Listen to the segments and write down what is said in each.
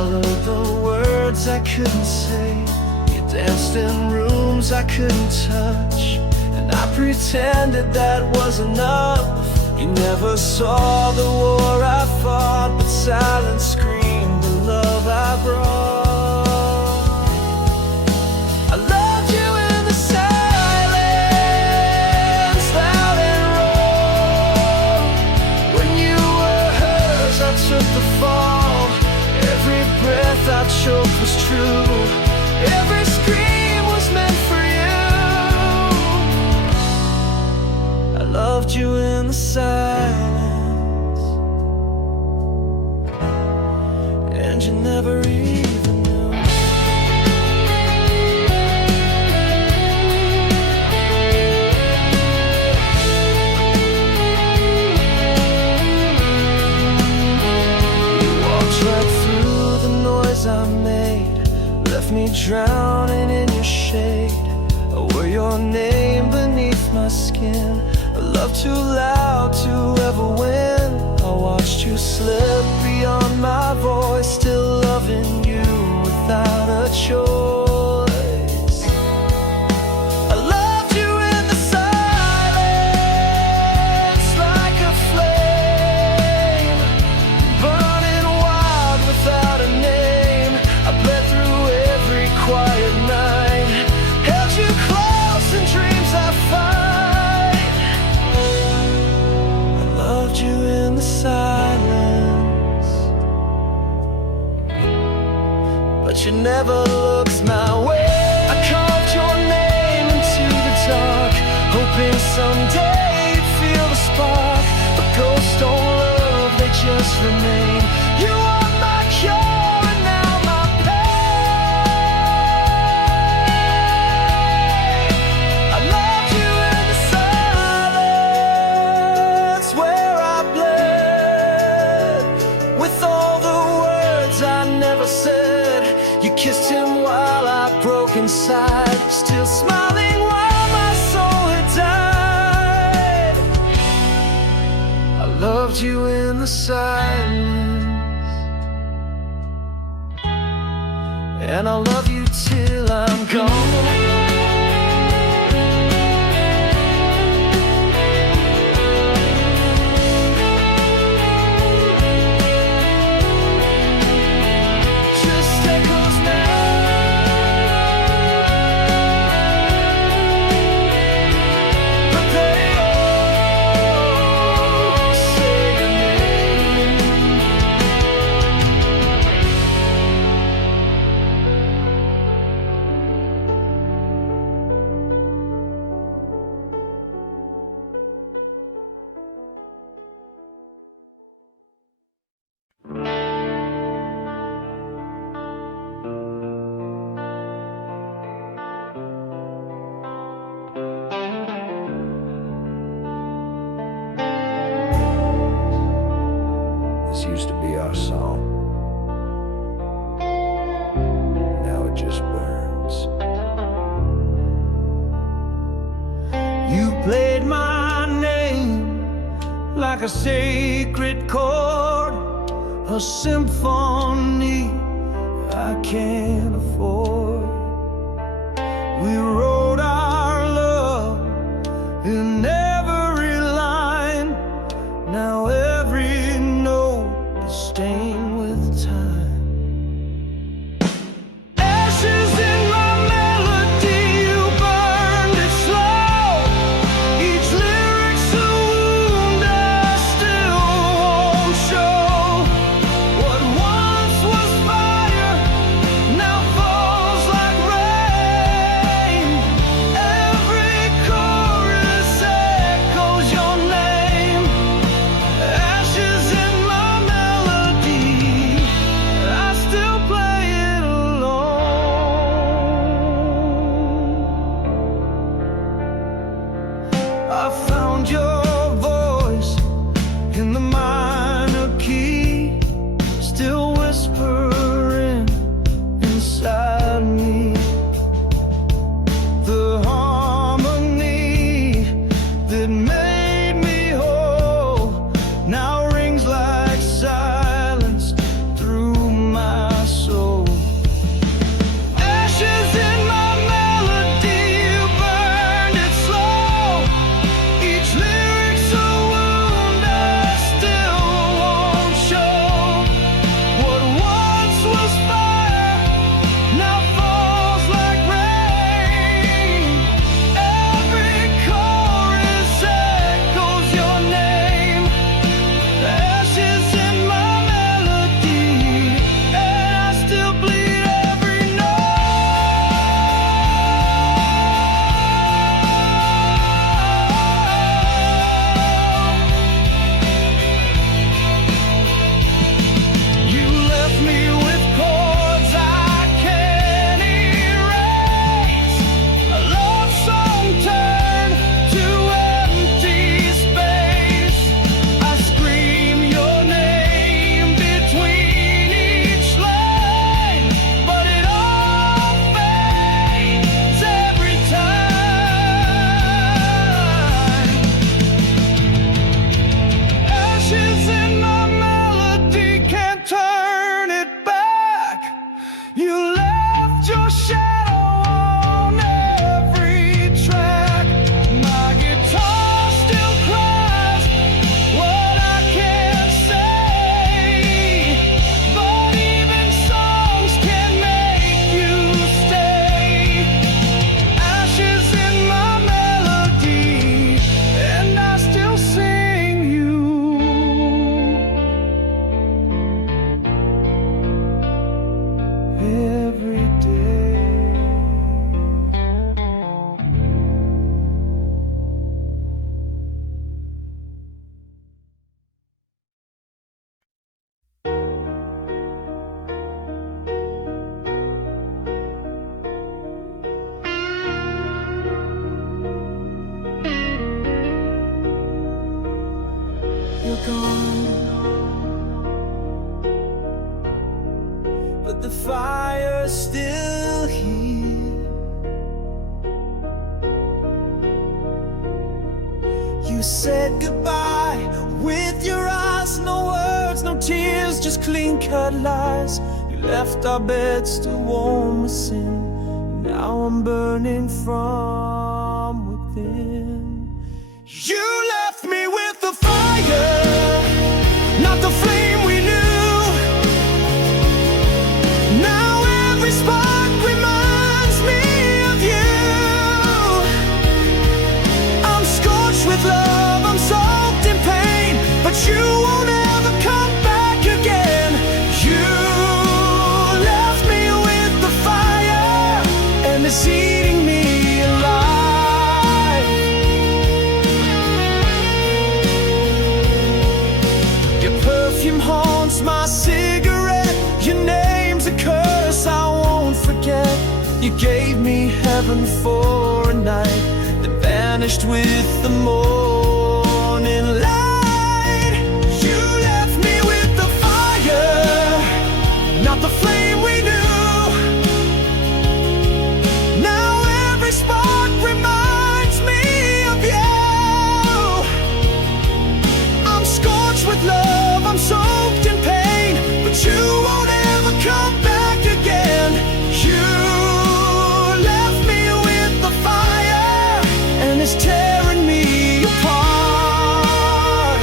swallowed the words I couldn't say. You danced in rooms I couldn't touch, and I pretended that was enough. You never saw the war I fought, but silence screamed the love I brought. I loved you in the silence, loud and raw. When you were hers, I took the fall. Every breath I choked was true. Every scream was meant for you. I loved you in the silence, and you never even knew. You walked right through the noise I made, left me drowning in your shade. I wore your name beneath my skin, a love too loud to ever win. I watched you slip beyond my voice, still loving you without a choice. I loved you in the silence, like a flame, burning wild without a name. I bled through every quiet night, held you close in dreams I find. I loved you in the silence, but you never looked my way. I carved your name into the dark, hoping someday you'd feel the spark. But ghosts don't love, they just remain. You are my cure and now my pain. I loved you in the silence, where I bled with all the words I never said. You kissed him while I broke inside, still smiling while my soul had died. I loved you in the silence, and I'll love you till I'm gone. This used to be our song. Now it just burns. You played my name like a sacred chord, a symphony I can't afford. We wrote our love in every line. Now every note is stained with time. Ashes in my melody, you burned it slow. Each lyric's a wound I still won't show. What once was fire You left your shadow on every track. My guitar still cries what I can't say, but even songs can make you stay. Ashes in my melody, and I still sing you. Every day. You're gone, but the fire's still here. You said goodbye with your eyes, no words, no tears, just clean-cut lies. You left our bed still warm with sin. Now I'm burning from within. You left me with the fire, not the flame we knew. Now every spark reminds me of you. I'm scorched with love, I'm soaked in pain, but you won't ever come back again. You left me with the fire, and it's eating me alive. Your perfume haunts my cigarette. Your name's a curse I won't forget. You gave me heaven for a night that vanished with the morning light. You left me with the fire, not the flame we knew. Now every spark reminds me of you. I'm scorched with love, I'm soaked in pain, but you won't ever come back again. You left me with the fire, and it's tearing me apart.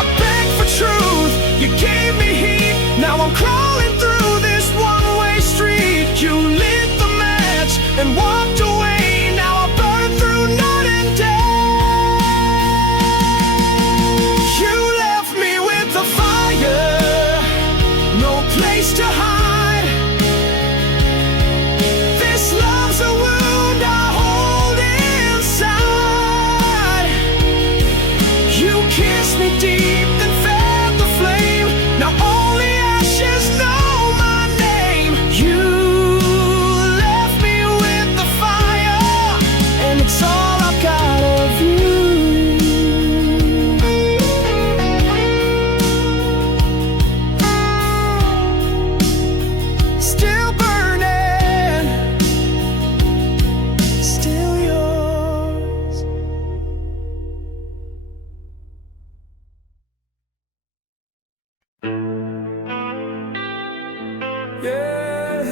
I begged for truth, you gave me heat. Now I'm crawling through this one-way street. You lit the match and walked away. Now I burn through night and day. You left me with the fire, no place to hide. This love's a wound I hold inside. You kissed me deep, then fed the flame. Now only ashes know my name. You left me with the fire, and it's all I've got of you. Still burning, still yours. Yeah.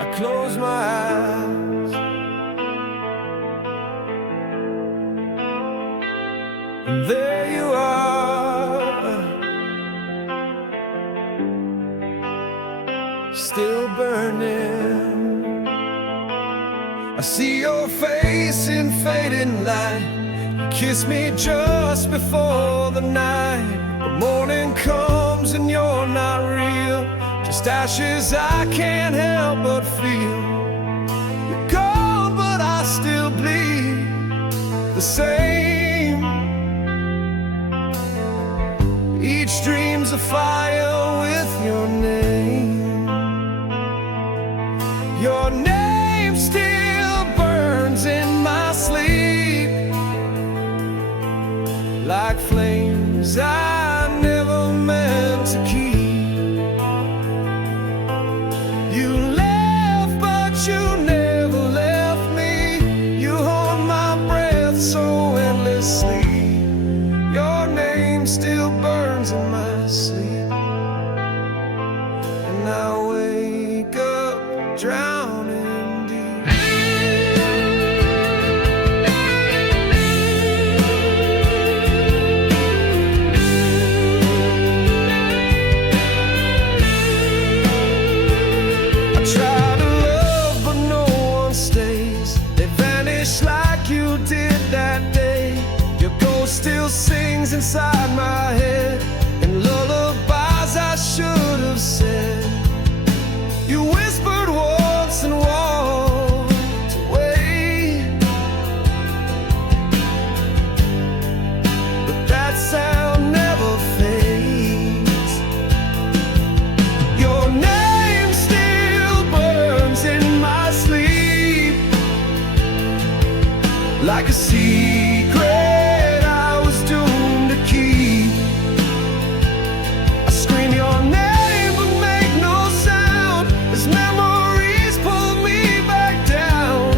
I close my eyes, and there you are, still burning. I see your face in fading light. You kiss me just before the night, but morning comes and you're not real. Just ashes I can't help but feel. You're gone, but I still bleed the same. Each dream's a fire with your name. Your name still burns in my sleep, like flames I never meant to keep. You left, but you never left me. You hold my breath so endlessly. asleep. Your name still burns in my sleep, and I wake up drowning deep. I try to love, but no one stays. They vanish like you did that day. Your ghost still sings inside my head, and lullabies I should have said. You whispered once and walked away, but that sound never fades. Your name still burns in my sleep, like a secret I was doomed to keep. I scream your name but make no sound, as memories pull me back down.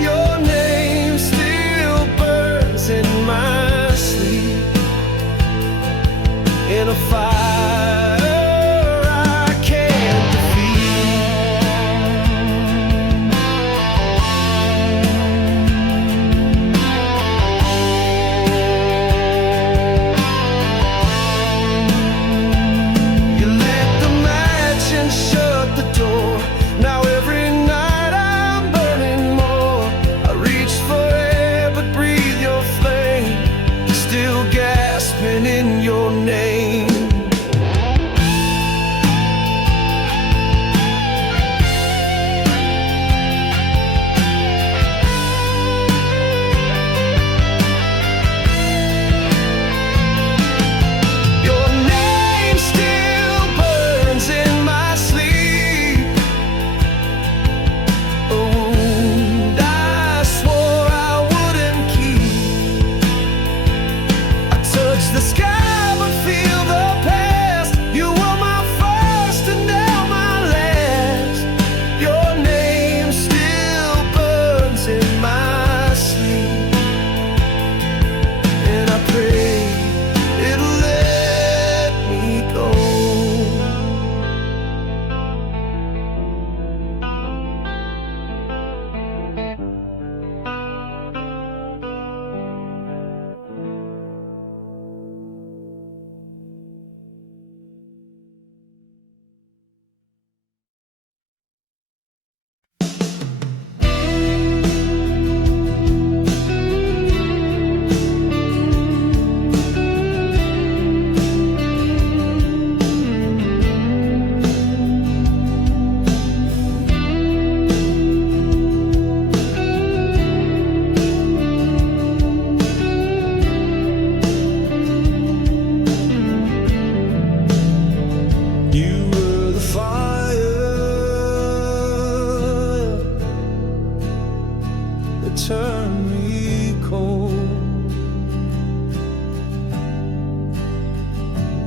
Your name still burns in my sleep, in a fire I can't shut the door. Now every night I'm burning more. I reach for air but breathe your flame, still gasping in your name. Your name still burns in my sleep, a wound I swore I wouldn't keep. I touch the sky but feel the past. You were my first and now my last. Your name still burns in my sleep, and I pray it'll let me go. You were the fire that turned me cold.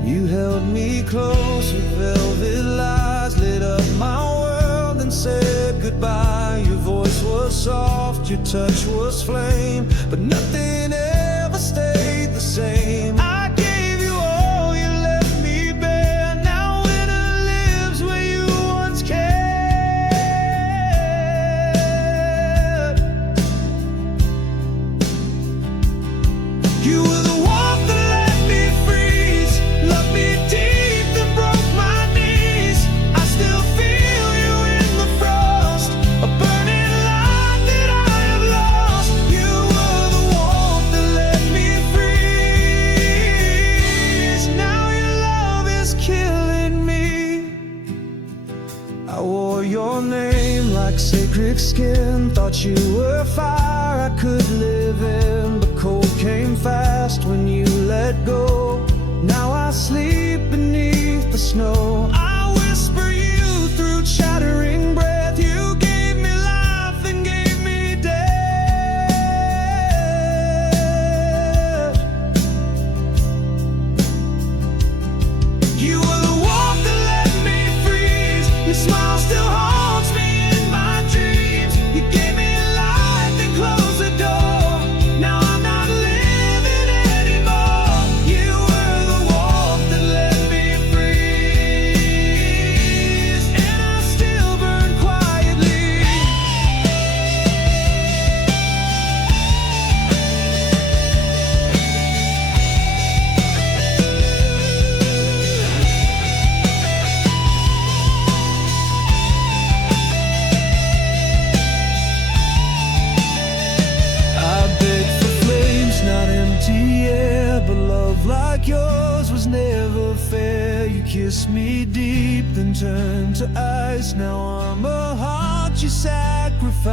You held me close with velvet lies, lit up my world and said goodbye. Your voice was soft, your touch was flame, but nothing ever stayed the same. I gave you all, you left me bare. Now winter lives where you once cared. You were the warmth that let me freeze, loved me deep then broke my knees. I still feel you in the frost, a burning light that I have lost. You were the warmth that let me freeze. Now your love is killing me. I wore your name like sacred skin, thought you were fire I could live in, but cold came fast when you let go. Now I sleep beneath the snow. I whisper you through chattering breath. You gave me life and gave me death. You were the warmth that let me freeze. Your smile still haunts me in my dreams. You gave me life and closed the door. Now I'm not living kiss me deep, then turn to ice. Now I'm a heart you sacrifice.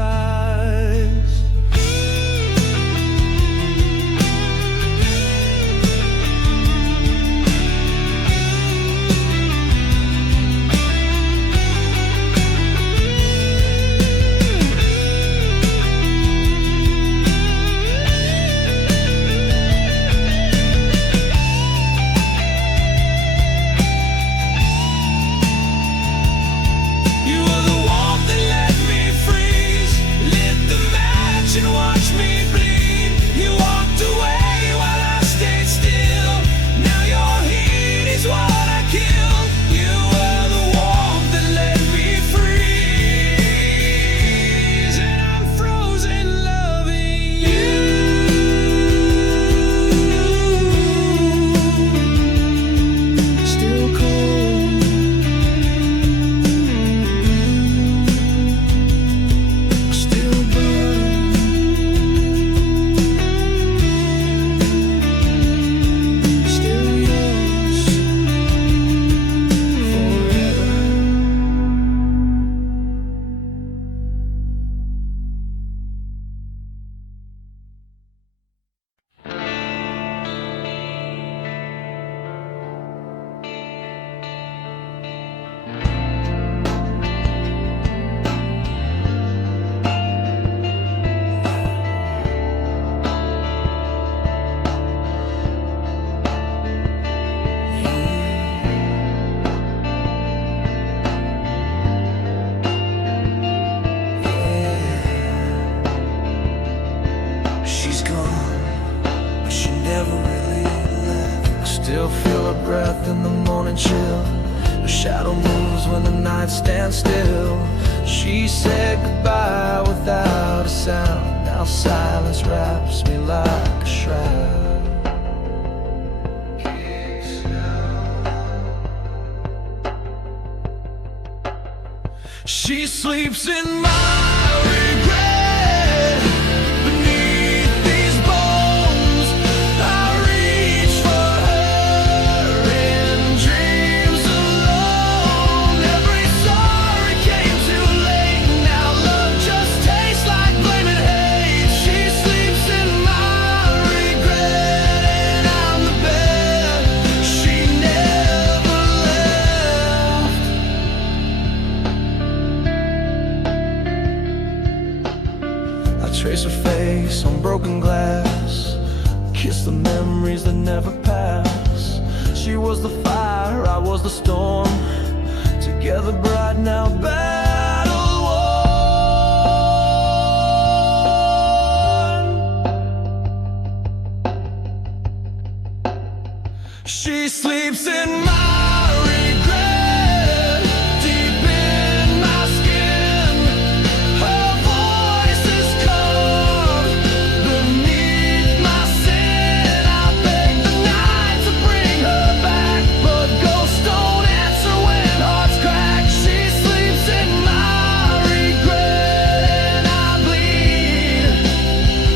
Still feel her breath in the morning chill. Her shadow moves when the night stands still. She said goodbye without a sound. Now silence wraps me like a shroud. She sleeps in my regret. Beneath these bones I reach for her in dreams alone. Every sorry came too late. Now love just tastes like blame and hate. She sleeps in my regret, and I'm the bed she never left. I trace her face on broken glass, kiss the memories that never pass. She was the fire, I was the storm. Together bright, now battle worn. She sleeps in my regret, deep in my skin. Her voice is calm beneath my sin. I beg the night to bring her back, but ghosts don't answer when hearts crack. She sleeps in my regret, and I bleed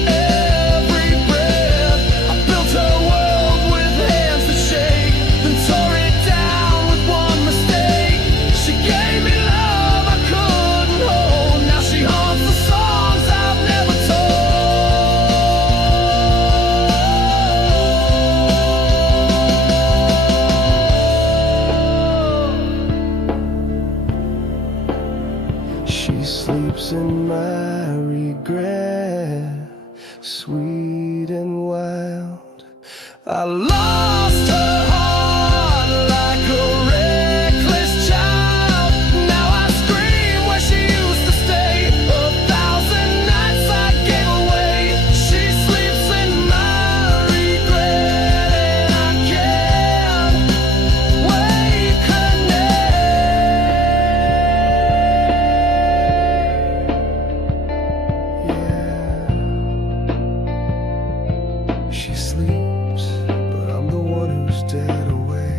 every breath. I built her world with hands that shake, then tore it down with one mistake. She gave me love I couldn't hold. Now she haunts the songs I've never told. She sleeps in my regret, sweet and wild. I lost her heart like a reckless child. Now I scream where she used to stay. 1,000 nights I gave away. She sleeps in my regret, and I can't wake her name. Yeah. She sleeps, but I'm the one who's dead away.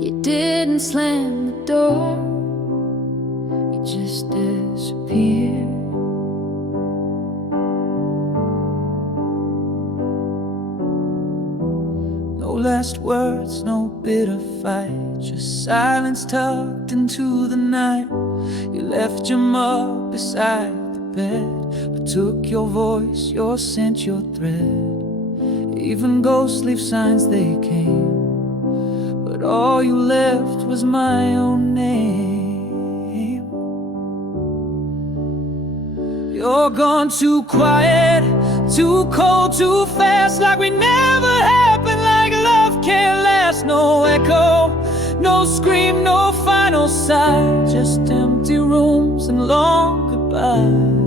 You didn't slam the door. just disappear. No last words, no bitter fight, just silence tucked into the night. You left your mug beside the bed, but took your voice, your scent, your thread. Even ghosts leave signs they came, but all you left was my own name. You're gone too quiet, too cold, too fast, like we never happened, like love can't last. No echo, no scream, no final sigh, just empty rooms and long goodbyes.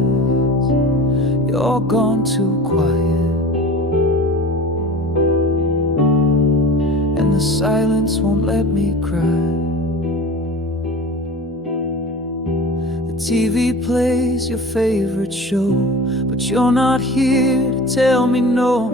You're gone too quiet, and the silence won't let me cry. The TV plays your favorite show, but you're not here to tell me no.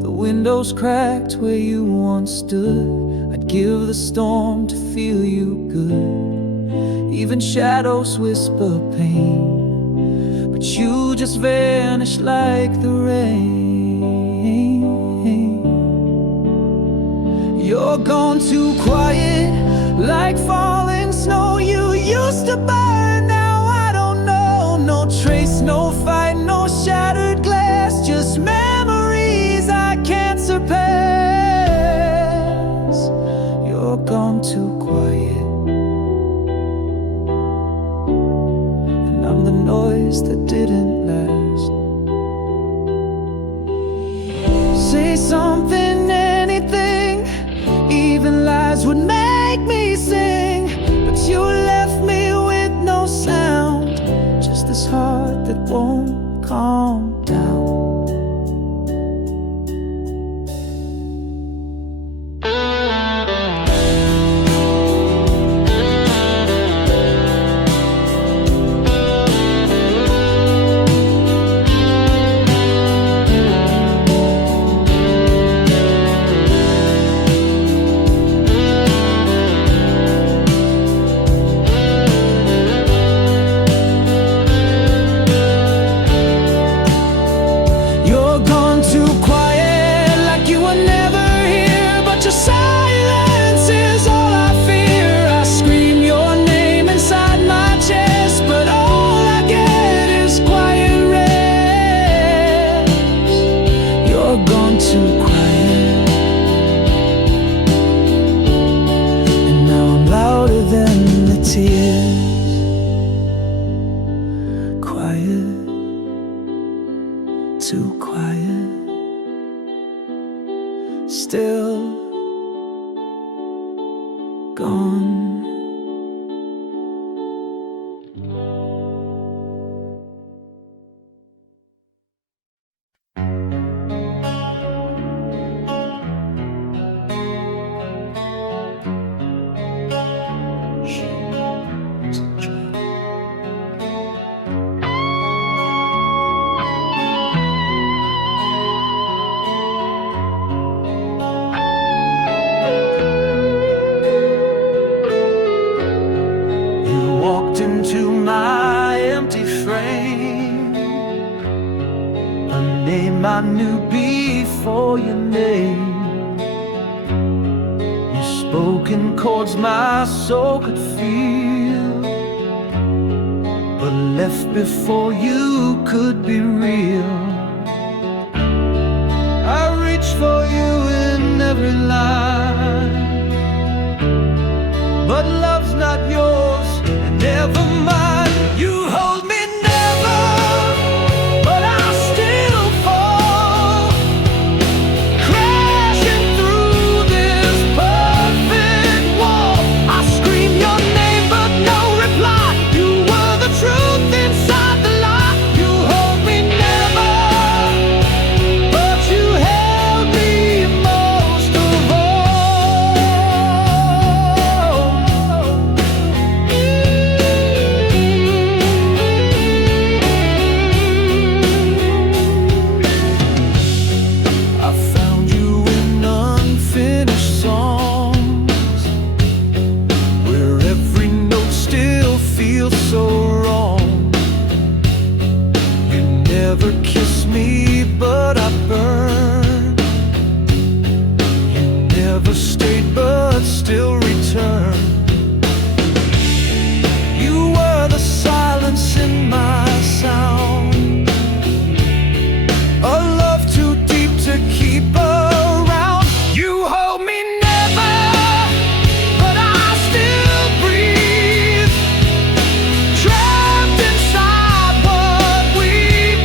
The window's cracked where you once stood. I'd give the storm to feel you good. Even shadows whisper pain, but you just vanish like the rain. You're gone too quiet, like falling snow. You used to burn, now I don't know. No trace, no fight, no shattered glass, just memories I can't surpass. You're gone too quiet, and I'm the noise that didn't last. Say something, anything, even lies would make me sing, but you left me with no sound, just this heart that won't calm down. Too quiet, still gone. Into my empty frame, a name I knew before your name. Your spoken chords my soul could feel, but left before you could be real. I reach for you in every line, but love's not yours. Never mind, you hold me never, but I still fall, crashing through this perfect wall. I scream your name, but no reply. You were the truth inside the lie. You hold me never, but you held me most of so wrong. me, but I burned. You never stayed, but still returned. You were the silence in my sound, a love too deep to keep around. You hold me never, but I still breathe, trapped inside what we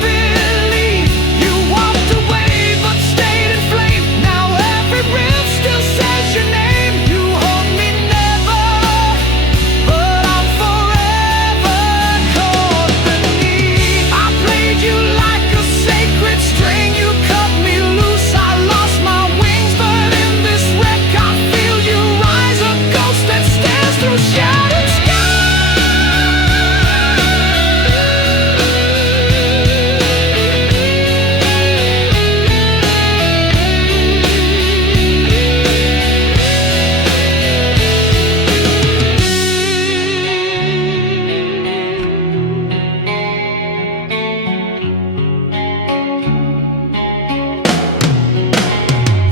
believe. You walked away but stayed in flame. Now every riff still says your name. You hold me never, but I'm forever caught beneath. I played you like a sacred string. You cut me loose, I lost my wings, but in this wreck I feel you rise, a ghost that stands through shattered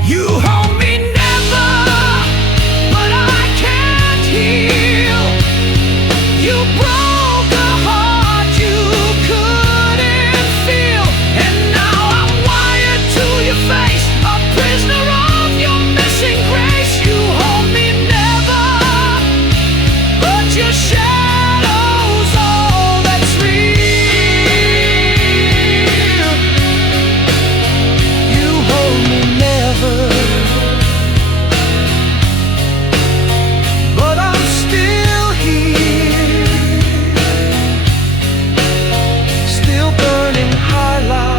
You hold me never, but I can't heal. You broke a heart you couldn't feel, and now I'm wired to your face, a prisoner of your missing grace. You hold me never, but your shadow's all that's real. You hold me never, but I'm still here, still burning highlight.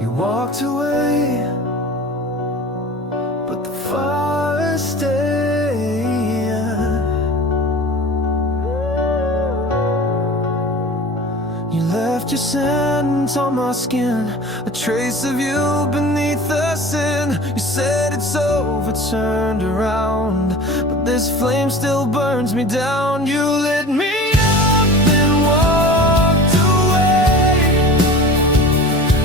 You walked away, but the fire stayed. You left your scent on my skin, a trace of you beneath the sin. You said it's over, turned around, but this flame still burns me down. You lit me up and walked away,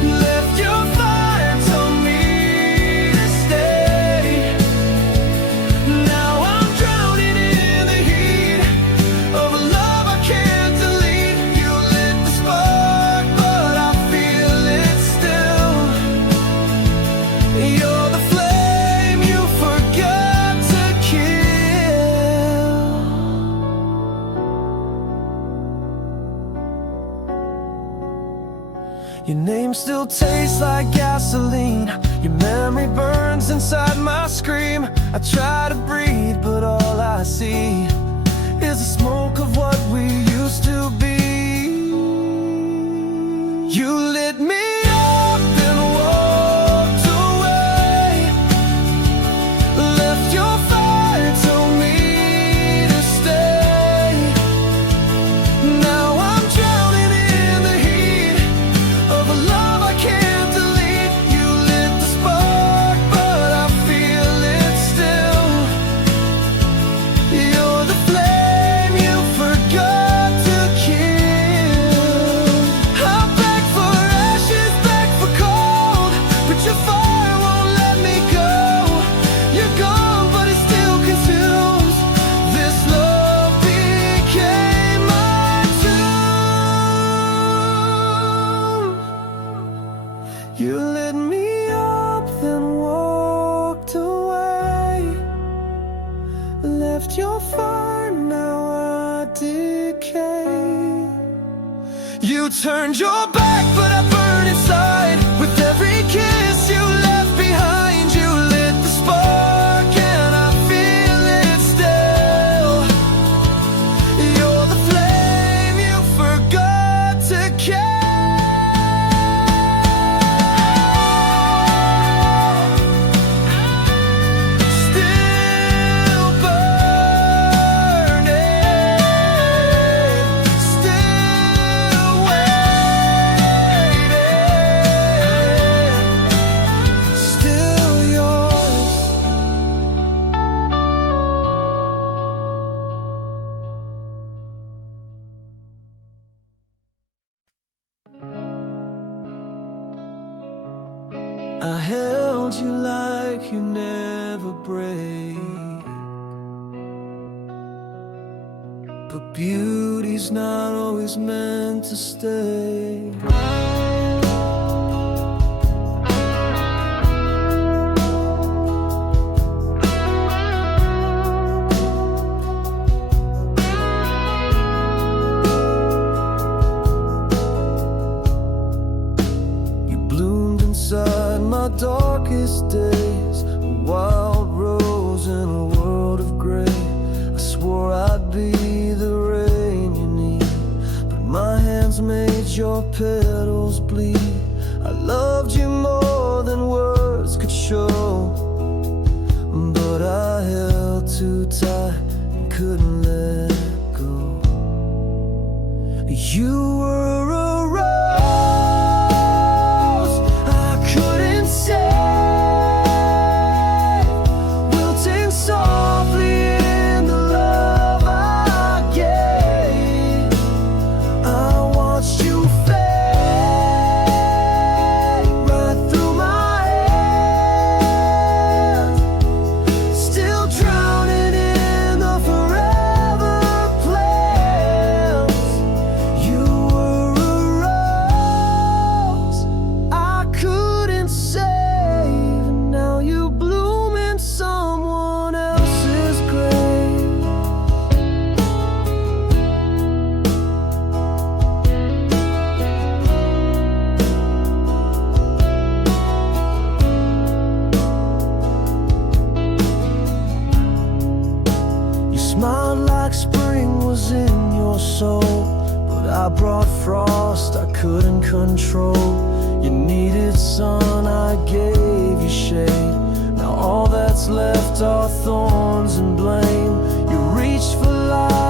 left your fire, told me to stay. Now I'm drowning in the heat of a love I can't delete. You lit the spark, but I feel it still. You're the flame you forgot to kill. Your name still tastes like gasoline. Your memory burns inside my scream. I try to breathe, but all I see is the smoke of what we used to be. You lit me up and walked away, left your fire, told me to stay. Now I'm drowning in the heat of a love I can't delete. You lit the spark, but I feel it still. You're the flame you forgot to kill. I beg for ashes, beg for cold, but your fire won't let me go. You're gone, but it still consumes. This love became my tomb. You lit me up, then walked away, left your fire, now I decay. You turned your back, but I burn inside. With every kiss you left behind, you lit the spark, and I feel it still. You're the flame you forgot to kill. but beauty's not always meant to stay. Inside my darkest days, a wild rose in a world of gray. I swore I'd be the rain you need, but my hands made your petals bleed. I loved you more than words could show, but I held too tight and couldn't let go. You were a smiled like spring was in your soul, but I brought frost I couldn't control. You needed sun, I gave you shade. Now all that's left are thorns and blame. You reached for life